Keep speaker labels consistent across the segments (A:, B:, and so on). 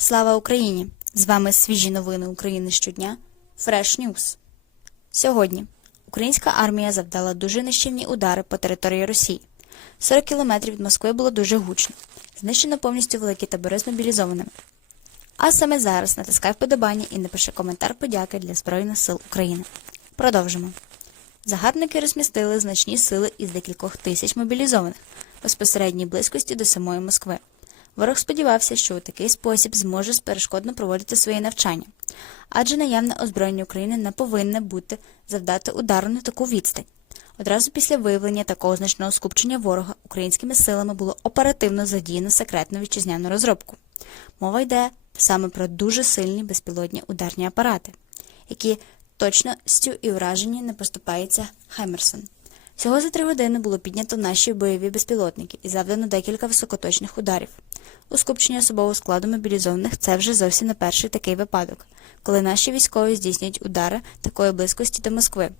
A: Слава Україні! З вами свіжі новини України щодня. Fresh News. Сьогодні українська армія завдала дуже нищівні удари по території Росії. 40 кілометрів від Москви було дуже гучно. Знищено повністю великі табори з мобілізованими. А саме зараз натискай вподобання і напиши коментар подяки для Збройних сил України. Продовжимо. Загарбники розмістили значні сили із декількох тисяч мобілізованих безпосередній близькості до самої Москви. Ворог сподівався, що у такий спосіб зможе безперешкодно проводити свої навчання, адже наявне озброєння України не повинне бути завдати удару на таку відстань. Одразу після виявлення такого значного скупчення ворога українськими силами було оперативно задіяно секретну вітчизняну розробку. Мова йде саме про дуже сильні безпілотні ударні апарати, які точністю і враженні не поступається Хаймерсон. Всього за три години було піднято наші бойові безпілотники і завдано декілька високоточних ударів. У скупченні особового складу мобілізованих це вже зовсім не перший такий випадок, коли наші військові здійснюють удари такої близькості до Москви.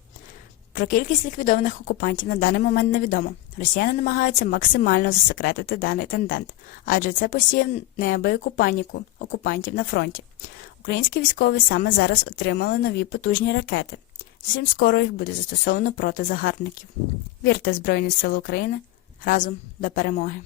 A: Про кількість ліквідованих окупантів на даний момент невідомо. Росіяни намагаються максимально засекретити даний тендент, адже це посіяв неабияку паніку окупантів на фронті. Українські військові саме зараз отримали нові потужні ракети. Зовсім скоро їх буде застосовано проти загарбників. Вірте в Збройні Сили України разом до перемоги.